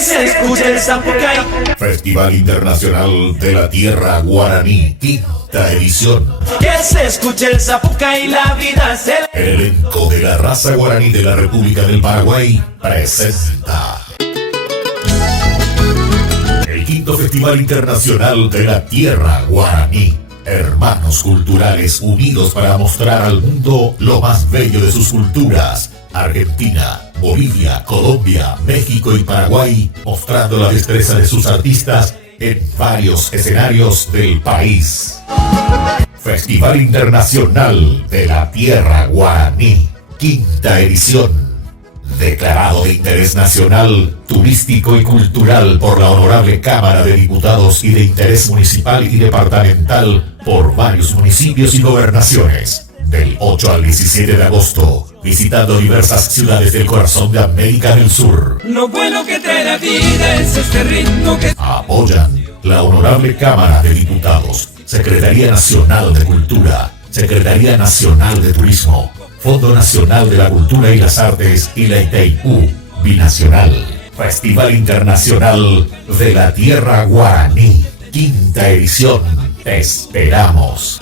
se escuche el zapucay. Festival Internacional de la Tierra Guaraní, quinta edición. Que se escuche el zapucay, la vida se... El elenco de la raza guaraní de la República del Paraguay presenta el quinto Festival Internacional de la Tierra Guaraní. Hermanos culturales unidos para mostrar al mundo lo más bello de sus culturas. Argentina, Bolivia, Colombia, México y Paraguay, mostrando la destreza de sus artistas en varios escenarios del país. Festival Internacional de la Tierra Guaraní, quinta edición. Declarado de interés nacional, turístico y cultural por la Honorable Cámara de Diputados y de interés municipal y departamental por varios municipios y gobernaciones. Del 8 al 17 de agosto, visitando diversas ciudades del corazón de América del Sur. Lo bueno que trae la vida es este ritmo que... Apoyan la Honorable Cámara de Diputados, Secretaría Nacional de Cultura, Secretaría Nacional de Turismo, Fondo Nacional de la Cultura y las Artes y la ITIU Binacional. Festival Internacional de la Tierra Guaraní, quinta edición. Te esperamos.